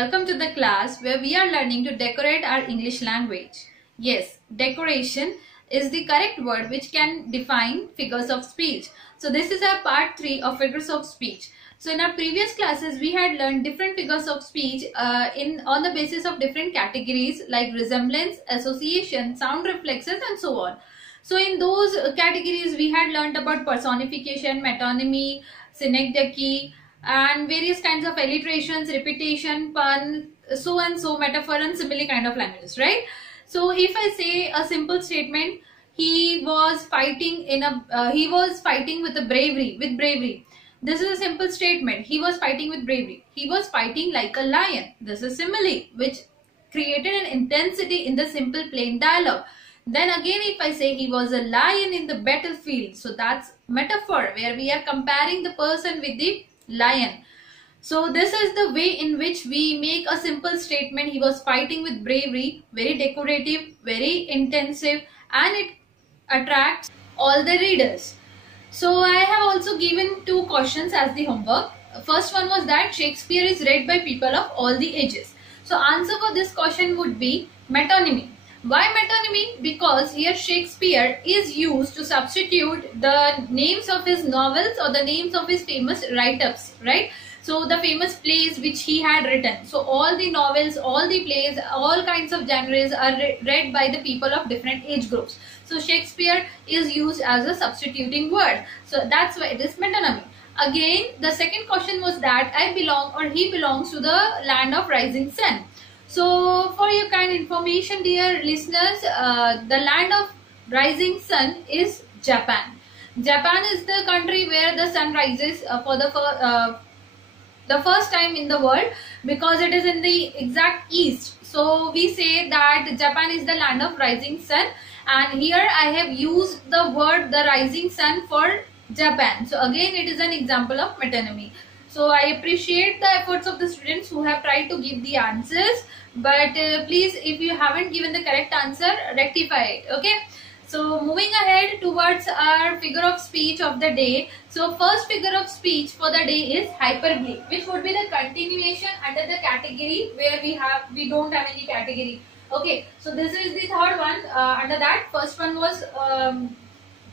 Welcome to the class where we are learning to decorate our English language. Yes, decoration is the correct word which can define figures of speech. So this is our part 3 of figures of speech. So in our previous classes we had learned different figures of speech on the basis of different categories like resemblance, association, sound reflexes and so on. So in those categories we had learned about personification, metonymy, synecdoche, and various kinds of alliterations, repetition, pun, so and so, metaphor and simile kind of languages, right? So if I say a simple statement, he was fighting with bravery. This is a simple statement. He was fighting with bravery. He was fighting like a lion. This is simile, which created an intensity in the simple plain dialogue. Then again, if I say he was a lion in the battlefield, so that's metaphor where we are comparing the person with the lion. So this is the way in which we make a simple statement. He was fighting with bravery. Very decorative, very intensive, and it attracts all the readers. So I have also given 2 questions as the homework. First one was that Shakespeare is read by people of all the ages. So answer for this question would be metonymy. Why metonymy? Because here Shakespeare is used to substitute the names of his novels or the names of his famous write-ups, right? So the famous plays which he had written. So all the novels, all the plays, all kinds of genres are read by the people of different age groups. So Shakespeare is used as a substituting word. So that's why it is metonymy. Again, the second question was that I belong or he belongs to the land of rising sun. So for your kind information, dear listeners, the land of rising sun is Japan. Japan is the country where the sun rises for the first time in the world, because it is in the exact east. So we say that Japan is the land of rising sun, and here I have used the word the rising sun for Japan. So again it is an example of metonymy. So I appreciate the efforts of the students who have tried to give the answers, but please, if you haven't given the correct answer, rectify it. Okay. So moving ahead towards our figure of speech of the day. So first figure of speech for the day is hyperbole, which would be the continuation under the category where we don't have any category. Okay. So this is the third one under that. First one was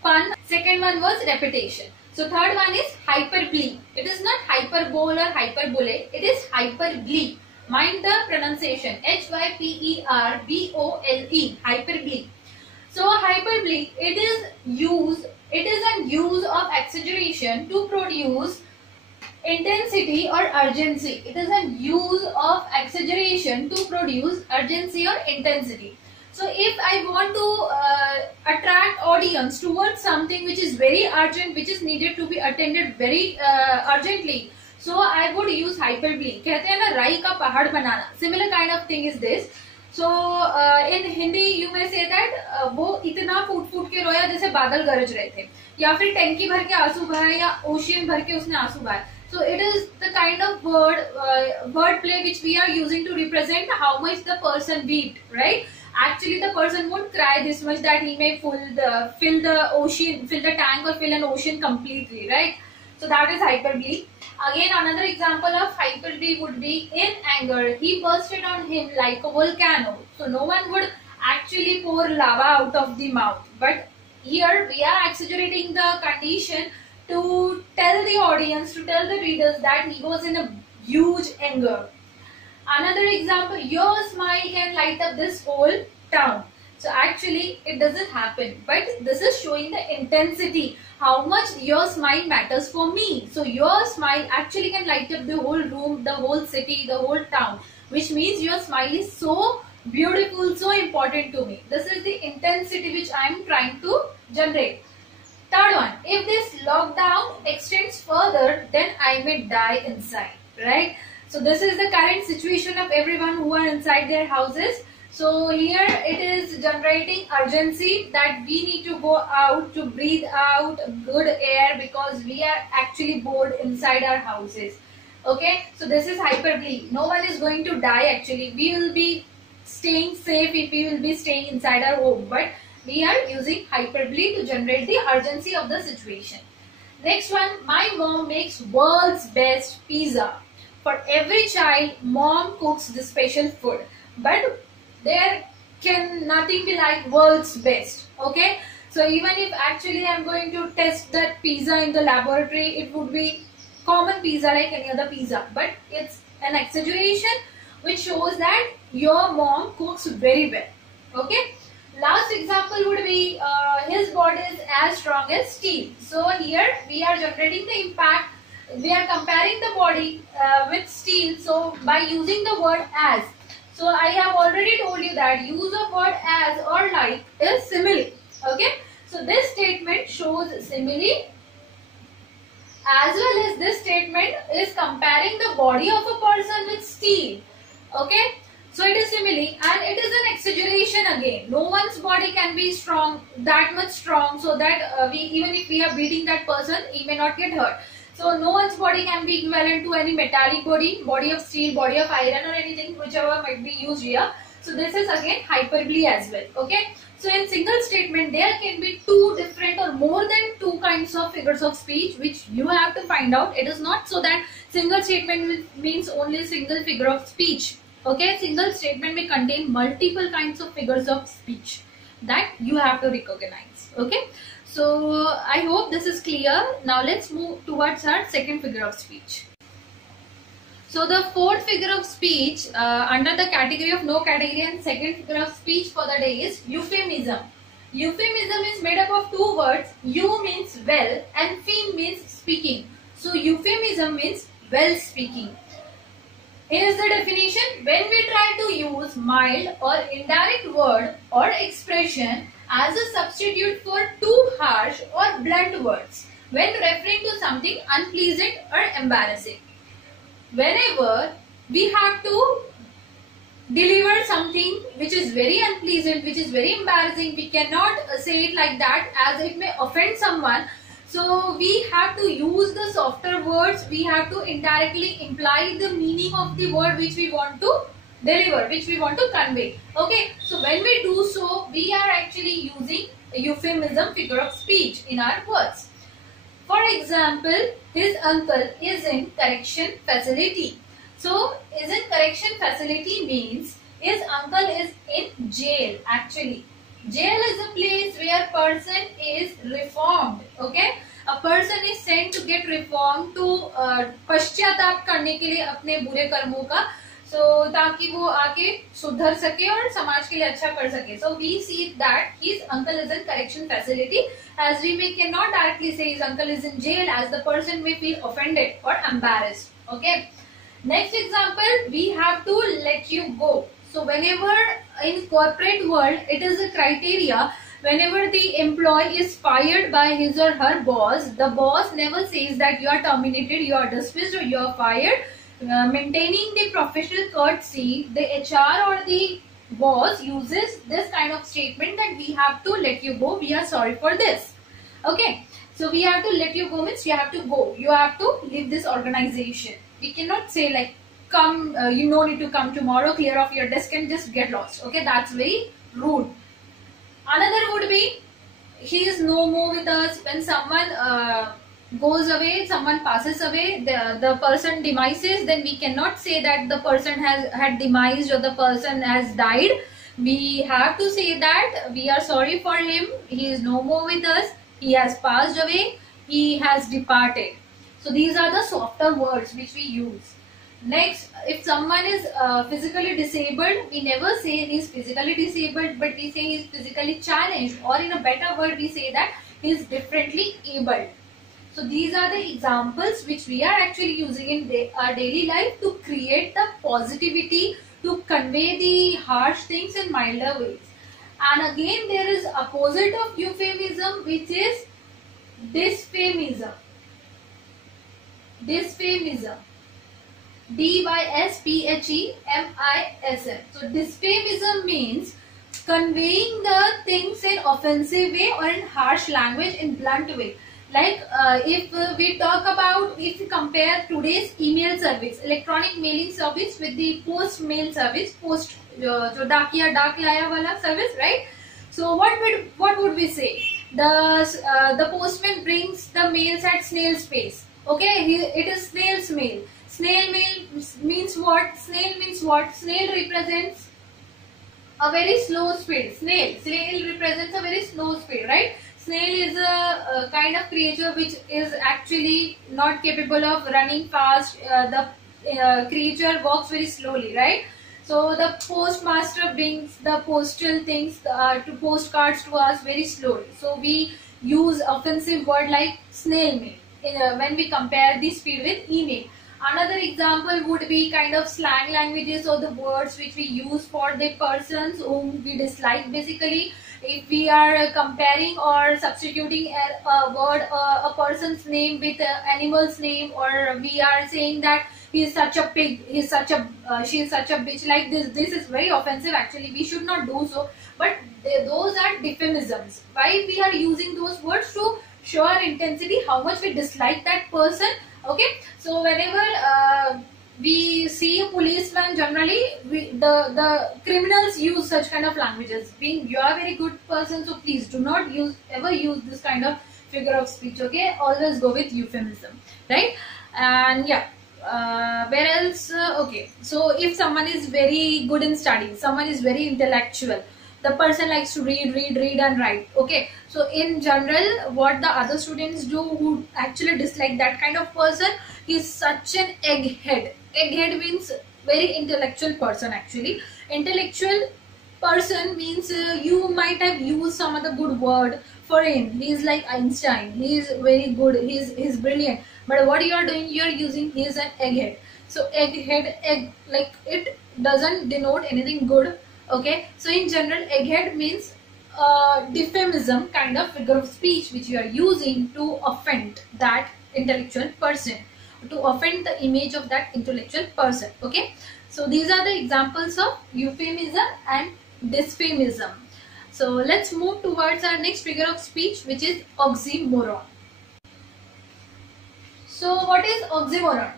pun. Second one was repetition. So third one is hyperbole. It is not hyperbole or hyperbole. It is hyperbole. Mind the pronunciation. Hyperbole. Hyperbole. So hyperbole, it is an use of exaggeration to produce intensity or urgency. It is an use of exaggeration to produce urgency or intensity. So if I want to attract audience towards something which is very urgent, which is needed to be attended very urgently, so I would use hyperbole. कहते हैं ना राई का पहाड़ बनाना. Similar kind of thing is this. So in Hindi you may say that वो इतना फूट के रोया जैसे बादल गरज रहे थे, या फिर टैंकी भर के आंसू बहाए, या ओशियन भर के उसने आंसू बहाए. So it is the kind of word play which we are using to represent how much the person wept, right? Actually the person won't cry this much that he may fill the tank or fill an ocean completely, right? So that is hyperbole. Again, another example of hyperbole would be in anger, he bursted on him like a volcano. So no one would actually pour lava out of the mouth, but here we are exaggerating the condition to tell the audience, to tell the readers that he was in a huge anger. Another example, your smile can light up this whole town. So actually it doesn't happen, but this is showing the intensity, how much your smile matters for me. So your smile actually can light up the whole room, the whole city, the whole town, which means your smile is so beautiful, so important to me. This is the intensity which I am trying to generate. Third one, if this lockdown extends further, then I may die inside, right? So this is the current situation of everyone who are inside their houses. So here it is generating urgency that we need to go out to breathe out good air because we are actually bored inside our houses. Okay, so this is hyperbole. No one is going to die actually. We will be staying safe if we will be staying inside our home. But we are using hyperbole to generate the urgency of the situation. Next one, my mom makes world's best pizza. For every child, mom cooks the special food, but there can nothing be like world's best. Okay, so even if actually I'm going to test that pizza in the laboratory, it would be common pizza like any other pizza, but it's an exaggeration which shows that your mom cooks very well. Okay, last example would be his body is as strong as steel. So here we are generating the impact, we are comparing the body with steel, so by using the word as. So I have already told you that use of word as or like is simile. Okay, so this statement shows simile, as well as this statement is comparing the body of a person with steel. Okay, so it is simile and it is an exaggeration again. No one's body can be strong, that much strong, so that we, even if we are beating that person, he may not get hurt. So no one's body can be equivalent to any metallic body, body of steel, body of iron or anything, whichever might be used here. So this is again hyperbole as well. Okay, so in single statement there can be two different or more than two kinds of figures of speech which you have to find out. It is not so that single statement means only single figure of speech. Okay, single statement may contain multiple kinds of figures of speech that you have to recognize. Okay, so I hope this is clear. Now let's move towards our second figure of speech. So the fourth figure of speech under the category of no category and second figure of speech for the day is euphemism. Euphemism is made up of two words. Eu means well and phem means speaking. So euphemism means well speaking. Here is the definition. When we try to use mild or indirect word or expression as a substitute for too harsh or blunt words when referring to something unpleasant or embarrassing. Whenever we have to deliver something which is very unpleasant, which is very embarrassing, we cannot say it like that as it may offend someone. So we have to use the softer words, we have to indirectly imply the meaning of the word which we want to deliver, which we want to convey. Okay, so when we do so, we are actually using a euphemism figure of speech in our words. For example, his uncle is in correction facility. So, is in correction facility means his uncle is in jail actually. Jail is a place where person is reformed. Okay, a person is sent to get reformed, to पश्चाताप करने के लिए अपने बुरे कर्मों का, so ताकि वो आके सुधर सके और समाज के लिए अच्छा कर सके. So we see that his uncle is in correction facility, as we may cannot directly say his uncle is in jail, as the person may feel offended or embarrassed. Okay. Next example, we have to let you go. So whenever in corporate world, it is a criteria. Whenever the employee is fired by his or her boss, the boss never says that you are terminated, you are dismissed or you are fired. Maintaining the professional courtesy, the HR or the boss uses this kind of statement that we have to let you go, we are sorry for this. Okay, so we have to let you go means you have to go, you have to leave this organization. We cannot say like come, you no need to come tomorrow, clear off your desk and just get lost. Okay, that's very rude. Another would be he is no more with us. When someone goes away, someone passes away, the person demises, then we cannot say that the person had demised or the person has died. We have to say that we are sorry for him, he is no more with us, he has passed away, he has departed. So these are the softer words which we use. Next, if someone is physically disabled, we never say he is physically disabled, but we say he is physically challenged, or in a better word we say that he is differently abled. So these are the examples which we are actually using in our daily life to create the positivity, to convey the harsh things in milder ways. And again there is opposite of euphemism, which is dysphemism. Dysphemism. D-Y-S-P-H-E-M-I-S-M. So dysphemism means conveying the things in offensive way or in harsh language, in blunt way. Like if we talk about, if we compare today's email service, electronic mailing service with the post mail service, post जो डाकिया डाक लाया वाला service, right? So what would we say? The postman brings the mails at snail's pace. Okay, it is snail's mail. Snail means what? Snail means what? Snail represents a very slow speed. Snail represents a very slow speed, right? Snail is a kind of creature which is actually not capable of running fast. The creature walks very slowly, right? So the postmaster brings the postal things to postcards to us very slowly. So we use offensive word like snail mail when we compare the speed with email. Another example would be kind of slang languages or the words which we use for the persons whom we dislike. Basically, if we are comparing or substituting a word, a person's name with an animal's name, or we are saying that he is such a pig, he is such a she is such a bitch, like this is very offensive. Actually, we should not do so, but those are euphemisms. Why we are using those words? To show our intensity, how much we dislike that person. Okay, so whenever we see a policeman, generally the criminals use such kind of languages. Being you are a very good person, so please do not ever use this kind of figure of speech. Okay, always go with euphemism, right? And yeah, where else? Okay, so if someone is very good in studies, someone is very intellectual, the person likes to read and write. Okay, so in general, what the other students do who actually dislike that kind of person, is such an egghead. Egghead means very intellectual person. Actually, intellectual person means you might have used some other good word for him. He is like Einstein, he is very good, he's brilliant, but what you are doing, you are using he is an egghead. So egg, like it doesn't denote anything good. Okay, so in general, egghead means euphemism kind of figure of speech which you are using to offend that intellectual person, to offend the image of that intellectual person. Okay, so these are the examples of euphemism and dysphemism. So let's move towards our next figure of speech, which is oxymoron. So what is oxymoron?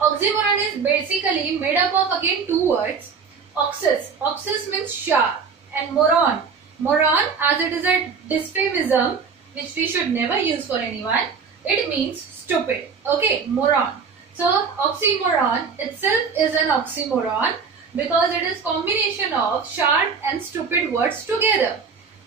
Oxymoron is basically made up of again two words. Oxys means sharp, and moron as it is a dysphemism which we should never use for anyone. It means stupid. Okay, moron. So oxymoron itself is an oxymoron because it is combination of sharp and stupid words together.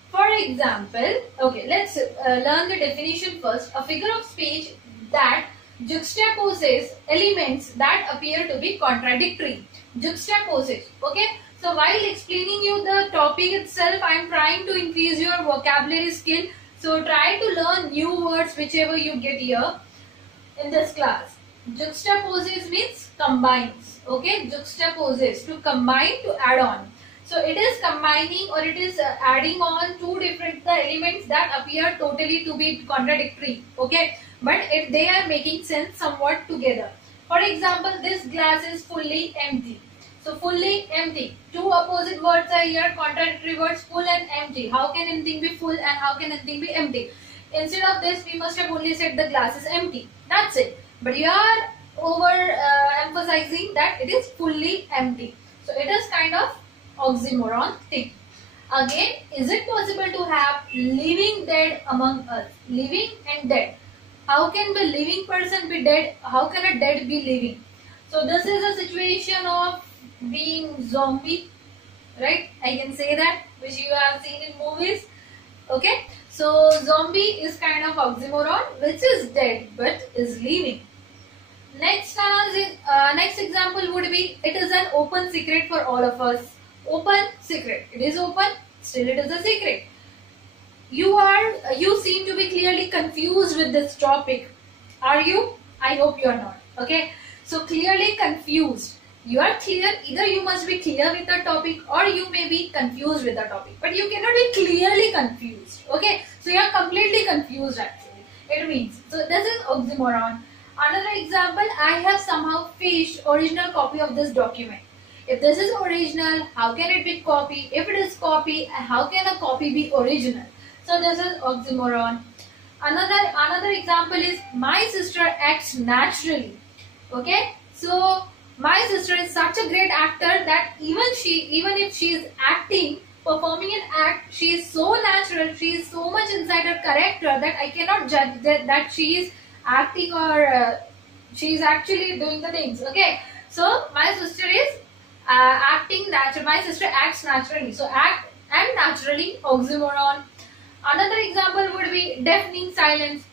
For example, okay, let's learn the definition first. A figure of speech that juxtaposes elements that appear to be contradictory. Juxtaposes. Okay, so while explaining you the topic itself, I am trying to increase your vocabulary skill. So try to learn new words whichever you get here in this class. Juxtaposes means combines. Okay, juxtaposes, to combine, to add on. So it is combining or it is adding on two different elements that appear totally to be contradictory. Okay, but if they are making sense somewhat together. For example, this glass is fully empty. So fully empty. Two opposite words are here, contradictory words, full and empty. How can anything be full and how can anything be empty? Instead of this, we must have only said the glass is empty. That's it. But you are over emphasizing that it is fully empty. So it is kind of oxymoron thing. Again, is it possible to have living dead among us? Living and dead. How can the living person be dead? How can a dead be living? So this is a situation of being zombie, right? I can say that, which you have seen in movies. Okay, so zombie is kind of oxymoron, which is dead but is living. Next example would be, it is an open secret for all of us. Open secret. It is open, still it is a secret. You seem to be clearly confused with this topic. Are you? I hope you are not. Okay. So clearly confused. You are clear. Either you must be clear with the topic or you may be confused with the topic. But you cannot be clearly confused. Okay. So you are completely confused actually. It means. So this is oxymoron. Another example, I have somehow fetched original copy of this document. If this is original, how can it be copy? If it is copy, how can a copy be original? So this is oxymoron. Another example is, my sister acts naturally. Okay, so my sister is such a great actor that even if she is acting, performing an act, she is so natural, she is so much inside her character that I cannot judge that she is acting or She is actually doing the things. Okay, so my sister is acting natural. My sister acts naturally. So act and naturally, oxymoron. Another example would be deafening silence.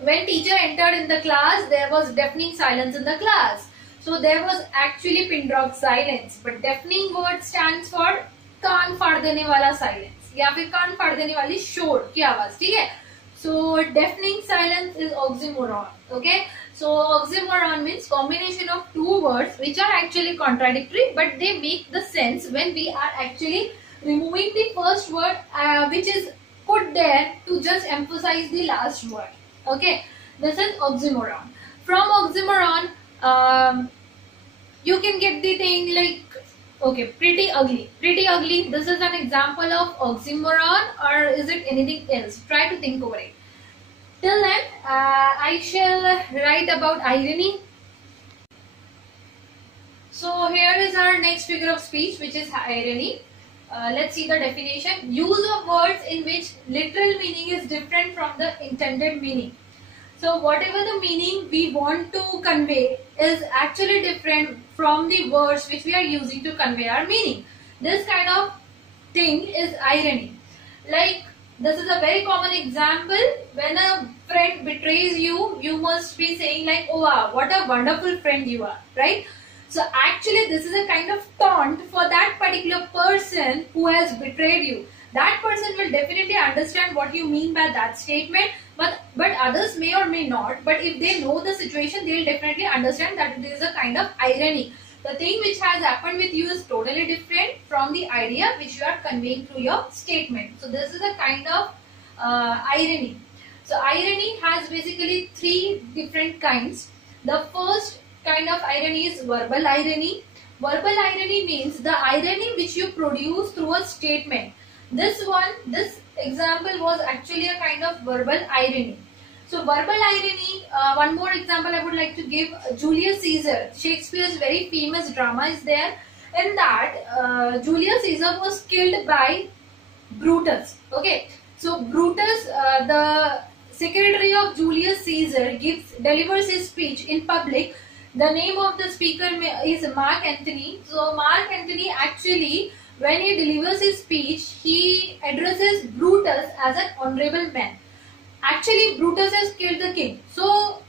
When teacher entered in the class, there was deafening silence in the class. So there was actually pin drop silence. But deafening word stands for कान फाड़ देने वाला silence या फिर कान फाड़ देने वाली शोर की आवाज. ठीक है. So deafening silence is oxymoron. Okay. So oxymoron means combination of two words which are actually contradictory, but they make the sense when we are actually removing the first word which is put there to just emphasize the last word. Okay, this is oxymoron. From oxymoron, you can get the thing like, okay, pretty ugly. Pretty ugly. This is an example of oxymoron, or is it anything else? Try to think over it. Till then, I shall write about irony. So here is our next figure of speech, which is irony. Let's see the definition. Use of words in which literal meaning is different from the intended meaning. So whatever the meaning we want to convey is actually different from the words which we are using to convey our meaning. This kind of thing is irony. Like, this is a very common example. When a friend betrays you, you must be saying like, oh wow, what a wonderful friend you are, right? So actually this is a kind of taunt for that particular person who has betrayed you. That person will definitely understand what you mean by that statement, but others may or may not. But if they know the situation, they will definitely understand that it is a kind of irony. The thing which has happened with you is totally different from the idea which you are conveying through your statement. So this is a kind of irony. So irony has basically three different kinds. The first kind of irony is verbal irony. Verbal irony means the irony which you produce through a statement. This example was actually a kind of verbal irony. So verbal irony, one more example I would like to give. Julius Caesar, Shakespeare's very famous drama is there. In that, Julius Caesar was killed by Brutus. Okay, so Brutus, the secretary of Julius Caesar, delivers his speech in public. The name of the speaker is Mark Antony. So Mark Antony actually, when he delivers his speech, he addresses Brutus as an honorable man. Actually, Brutus has killed the king. So,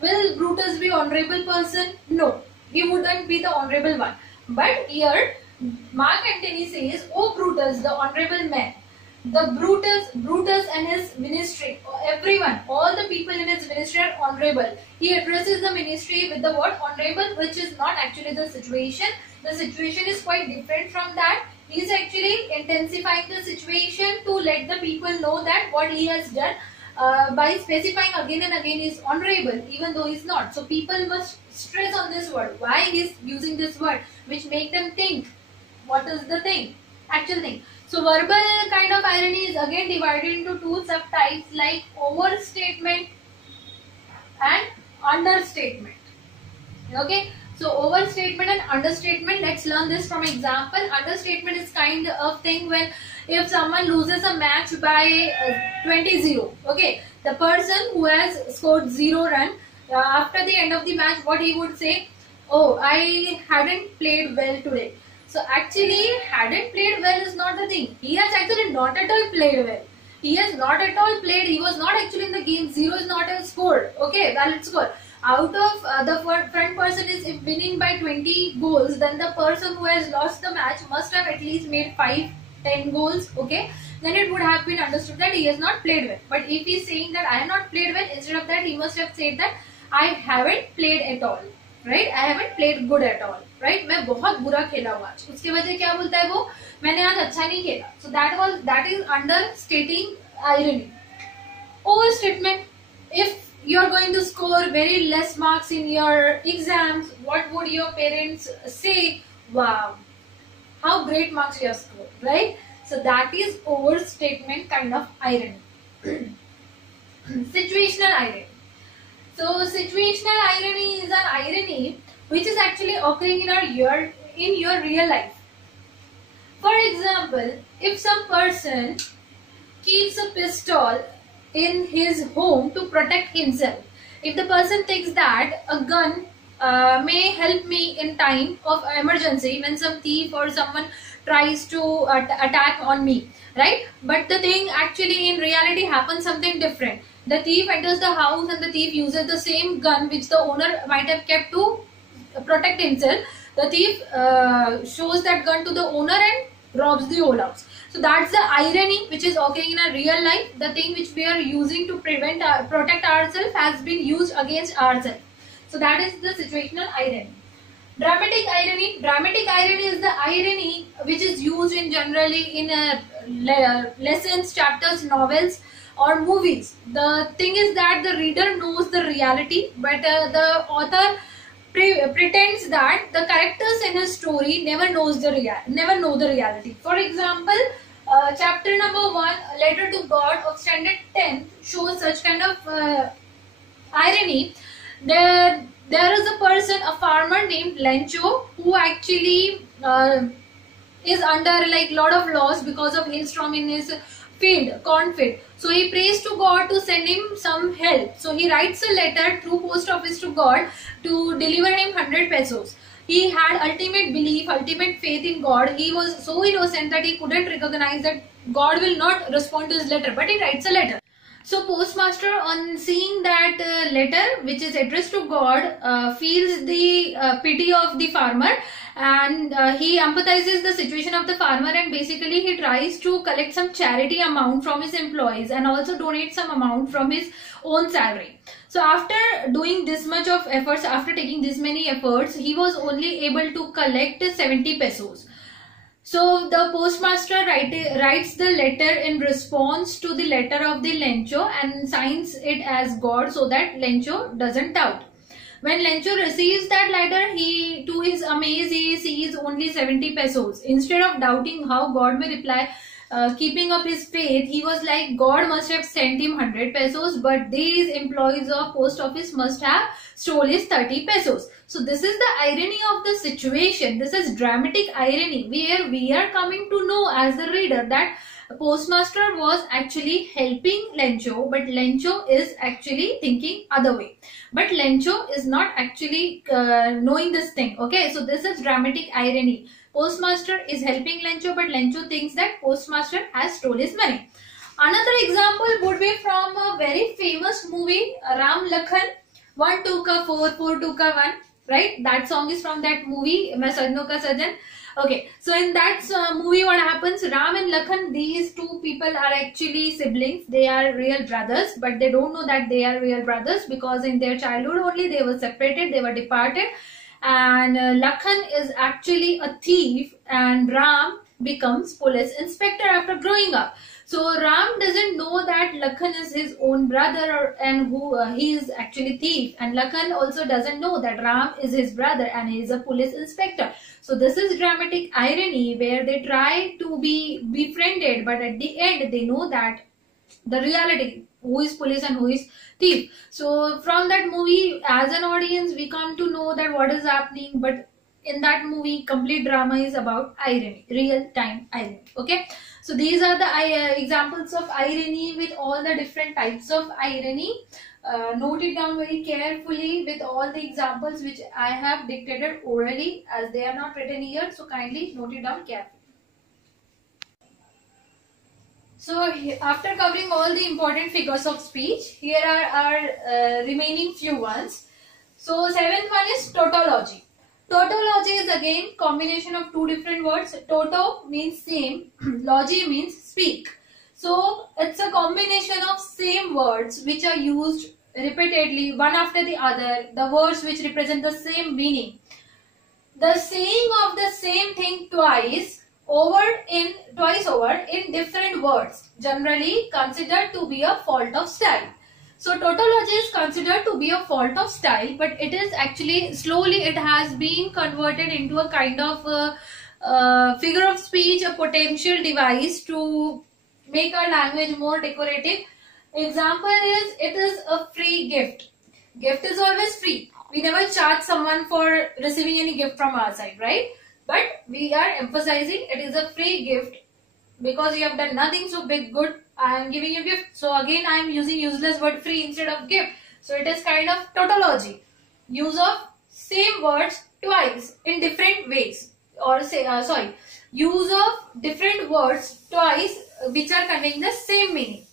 will Brutus be honorable person? No, he wouldn't be the honorable one. But here, Mark Antony says, "Oh Brutus, the honorable man." The Brutus and his ministry, everyone, all the people in his ministry are honorable. He addresses the ministry with the word honorable, which is not actually the situation. The situation is quite different from that. He is actually intensifying the situation to let the people know that what he has done by specifying again and again is honorable, even though he is not. So people must stress on this word. Why he is using this word, which make them think what is the thing, actual thing. So verbal kind of irony is again divided into two subtypes like overstatement and understatement. Okay, so overstatement and understatement, let's learn this from example. Understatement is kind of thing when if someone loses a match by 20-0, okay, the person who has scored 0 run, after the end of the match, what he would say, oh, I hadn't played well today. So actually, hadn't played well is not the thing. He has actually not at all played well. He has not at all played. He was not actually in the game. 0 is not a score. Okay, valid score. Out of the front person is if winning by 20 goals, then the person who has lost the match must have at least made 5-10 goals. Okay, then it would have been understood that he has not played well. But if he is saying that I have not played well, instead of that he must have said that I haven't played at all. Right? I haven't played good at all. Right? मैं बहुत बुरा खेला हुआ आज. उसके वजह क्या बोलता है वो? मैंने आज अच्छा नहीं खेला. So that is understating irony. Overstatement. If you are going to score very less marks in your exams, what would your parents say? Wow, how great marks you have scored, right? So that is overstatement kind of irony. Situational irony. So situational irony is an irony which is actually occurring in your real life. For example, if some person keeps a pistol in his home to protect himself, If the person thinks that a gun may help me in time of emergency when some thief or someone tries to attack on me, right? But the thing actually in reality happens something different. The thief enters the house and the thief uses the same gun which the owner might have kept to protect himself. The thief shows that gun to the owner and robs the whole house. So that's the irony which is occurring in our real life. The thing which we are using to protect ourselves has been used against ourselves. So that is the situational irony. Dramatic irony. Dramatic irony is the irony which is used in generally in lessons, chapters, novels or movies. The thing is that the reader knows the reality, but the author pretends that the characters in his story never know the reality. For example, chapter number 1, Letter to God of standard 10 shows such kind of irony. There is a person, a farmer named Lencho, who actually is under like lot of loss because of hailstorm in his field, cornfield. So he prays to God to send him some help. So he writes a letter through post office to God to deliver him 100 pesos. He had ultimate belief, ultimate faith in God. He was so innocent that he couldn't recognize that God will not respond to his letter, but he writes a letter. So postmaster, on seeing that letter which is addressed to God, feels the pity of the farmer, and he empathizes the situation of the farmer, and basically he tries to collect some charity amount from his employees and also donate some amount from his own salary. So after doing this much of efforts, after taking this many efforts, he was only able to collect 70 pesos. So the postmaster writes the letter in response to the letter of the Lencho and signs it as God so that Lencho doesn't doubt. When Lencho receives that letter, to his amaze, he sees only 70 pesos. Instead of doubting how God may reply, keeping up his faith, he was like, God must have sent him 100 pesos, but these employees of post office must have stole his 30 pesos. So this is the irony of the situation. This is dramatic irony where we are coming to know as the reader that postmaster was actually helping Lencho, but Lencho is actually thinking other way. But Lencho is not actually knowing this thing. Okay, so this is dramatic irony. Postmaster is helping Lencho, but Lencho thinks that postmaster has stole his money. Another example would be from a very famous movie, Ram Lakhan, 1 2 ka 4, 4 2 ka 1. Right, that song is from that movie, Main Sajno Ka Sajan. Okay, so in that movie, what happens? Ram and Lakhan, these two people are actually siblings. They are real brothers, but they don't know that they are real brothers because in their childhood only they were separated, they were departed, and Lakhan is actually a thief, and Ram becomes police inspector after growing up. So Ram doesn't know that Lakhan is his own brother and he is actually thief, and Lakhan also doesn't know that Ram is his brother and he is a police inspector. So this is dramatic irony where they try to be befriended, but at the end they know that the reality, who is police and who is thief. So from that movie, as an audience, we come to know that what is happening, but in that movie, complete drama is about irony, real time irony. Okay. So these are the examples of irony with all the different types of irony. Note it down very carefully with all the examples which I have dictated orally, as they are not written here. So kindly note it down carefully. So after covering all the important figures of speech, here are our remaining few ones. So seventh one is tautology. Tautology is again combination of two different words. Toto means same, logy means speak. So it's a combination of same words which are used repeatedly one after the other, the words which represent the same meaning. The saying of the same thing twice over in different words, generally considered to be a fault of style. So tautology is considered to be a fault of style, but it is actually slowly it has been converted into a kind of figure of speech, a potential device to make our language more decorative. Example is, it is a free gift. Gift is always free. We never charge someone for receiving any gift from our side, right? But we are emphasizing it is a free gift because you have done nothing so big good. I am giving you gift. So again I am using useless word free instead of gift. So it is kind of tautology, use of same words twice in different ways, or use of different words twice which are conveying the same meaning.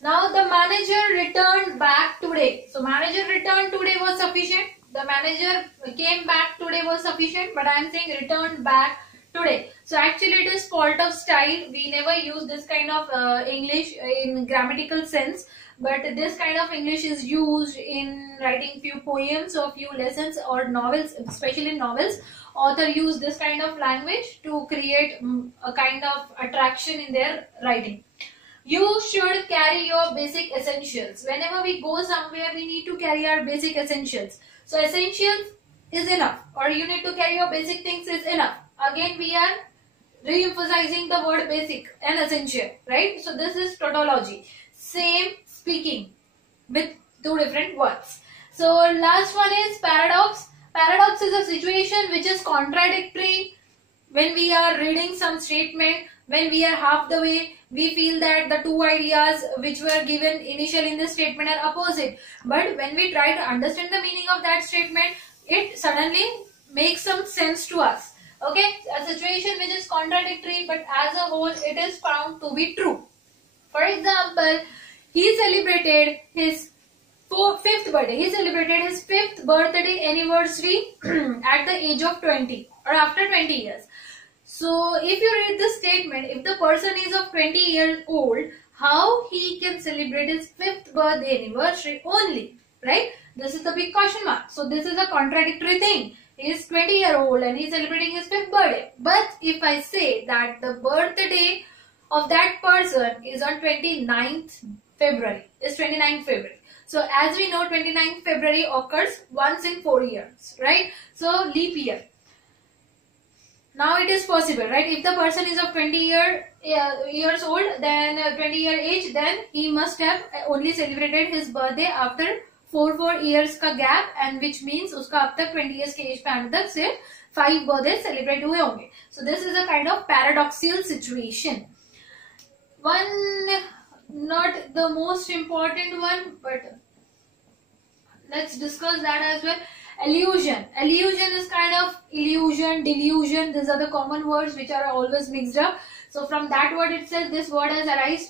Now the manager returned back today. So manager returned today was sufficient. The manager came back today was sufficient, but I am saying returned back today. So actually it is fault of style. We never use this kind of English in grammatical sense, but this kind of English is used in writing few poems or few lessons or novels, especially in novels. Author use this kind of language to create a kind of attraction in their writing. You should carry your basic essentials. Whenever we go somewhere, we need to carry our basic essentials. So essentials is enough, or you need to carry your basic things is enough. Again, we are re-emphasizing the word basic and essential, right? So this is tautology. Same speaking with two different words. So last one is paradox. Paradox is a situation which is contradictory. When we are reading some statement, when we are half the way, we feel that the two ideas which were given initially in this statement are opposite. But when we try to understand the meaning of that statement, it suddenly makes some sense to us. Okay, a situation which is contradictory, but as a whole it is found to be true. For example, he celebrated his fifth birthday. He celebrated his fifth birthday anniversary at the age of 20 or after 20 years. So if you read this statement, if the person is of 20 years old, how he can celebrate his fifth birthday anniversary only, right? This is the big question mark. So this is a contradictory thing. He is 20-year-old and he is celebrating his fifth birthday. But if I say that the birthday of that person is on 29th February, is 29th February. So as we know, 29th February occurs once in 4 years, right? So leap year. Now it is possible, right? If the person is of 20 years old, then 20-year age, then he must have only celebrated his birthday after 4 years का gap, and which means उसका अब तक 20 years के age पे आने तक सिर्फ 5 birthdays celebrate हुए होंगे. So this is a kind of paradoxical situation. One, not the most important one, but let's discuss that as well. Allusion. Allusion is kind of illusion, delusion. These are the common words which are always mixed up. So from that word itself, this word has arisen.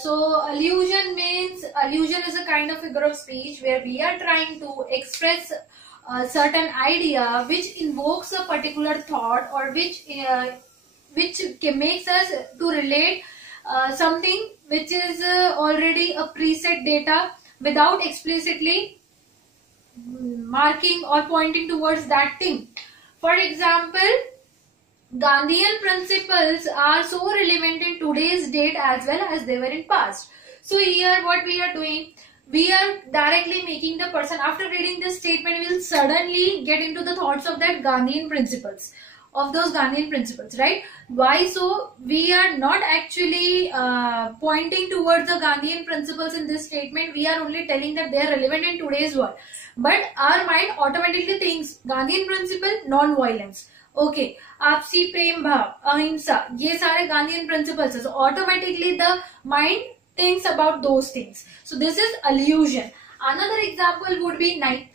So allusion means, allusion is a kind of figure of speech where we are trying to express a certain idea which invokes a particular thought, or which makes us to relate something which is already a preset data without explicitly marking or pointing towards that thing. For example, Gandhian principles are so relevant in today's date as well as they were in past. So here what we are doing, we are directly making the person, after reading this statement, will suddenly get into the thoughts of that Gandhian principles, of those Gandhian principles, right? Why so? We are not actually pointing towards the Gandhian principles in this statement. We are only telling that they are relevant in today's world. But our mind automatically thinks Gandhian principle, non-violence. Okay, आपसी प्रेम भाव, अहिंसा, ये सारे Gandhian principles है. So automatically the mind thinks about those things. So this is allusion. Another example would be Nike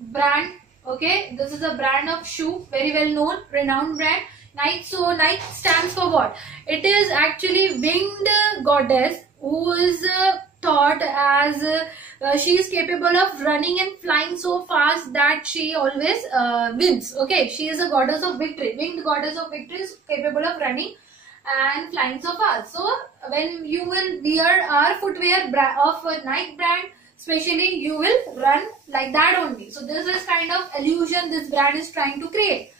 brand. Okay, this is a brand of shoe, very well known, renowned brand. Nike. So Nike stands for what? It is actually winged goddess who is thought as she is capable of running and flying so fast that she always wins. Okay, she is a goddess of victory, winged goddess of victory, is capable of running and flying so fast. So when you will wear our footwear of a Nike brand, especially, you will run like that only. So this is kind of illusion this brand is trying to create.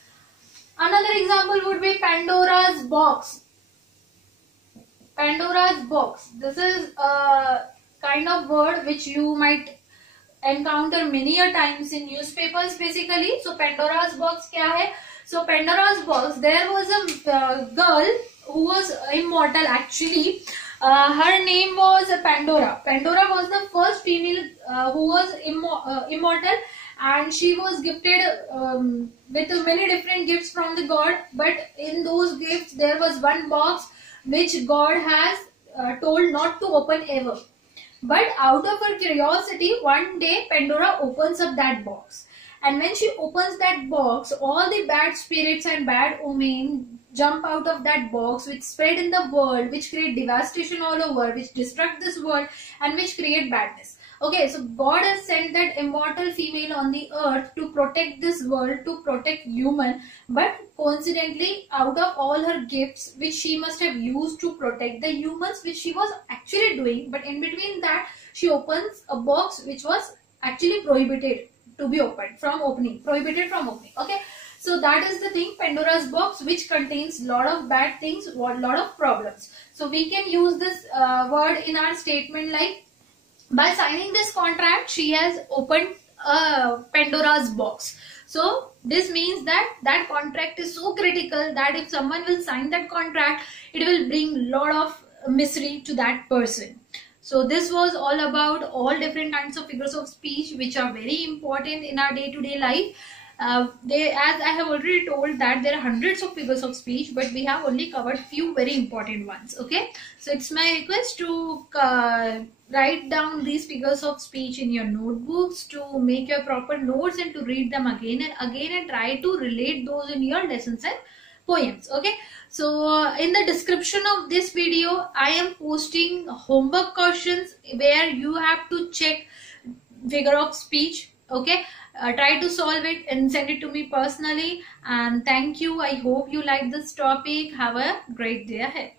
Another example would be Pandora's box. Pandora's box. This is a kind of word which you might encounter many a times in newspapers basically. So Pandora's box क्या है? So Pandora's box, there was a girl who was immortal actually. Her name was Pandora. Pandora was the first female who was immortal, and she was gifted with many different gifts from the God. But in those gifts, there was one box which God has told not to open ever. But out of her curiosity, one day Pandora opens up that box. And when she opens that box, all the bad spirits and bad omen jump out of that box, which spread in the world, which create devastation all over, which destruct this world, and which create badness. Okay, so God has sent that immortal female on the earth to protect this world, to protect human. But coincidentally, out of all her gifts, which she must have used to protect the humans, which she was actually doing, but in between that, she opens a box which was actually prohibited to be opened from opening, prohibited from opening. Okay, so that is the thing, Pandora's box, which contains lot of bad things, lot of problems. So we can use this word in our statement like, by signing this contract, she has opened Pandora's box. So this means that that contract is so critical that if someone will sign that contract, it will bring lot of misery to that person. So this was all about all different kinds of figures of speech which are very important in our day-to-day life. As I have already told that there are hundreds of figures of speech, but we have only covered few very important ones. Okay, so it's my request to write down these figures of speech in your notebooks, to make your proper notes and to read them again and again and try to relate those in your lessons and poems. Okay, so in the description of this video I am posting homework questions where you have to check figure of speech. Okay, try to solve it and send it to me personally. And thank you. I hope you like this topic. Have a great day ahead.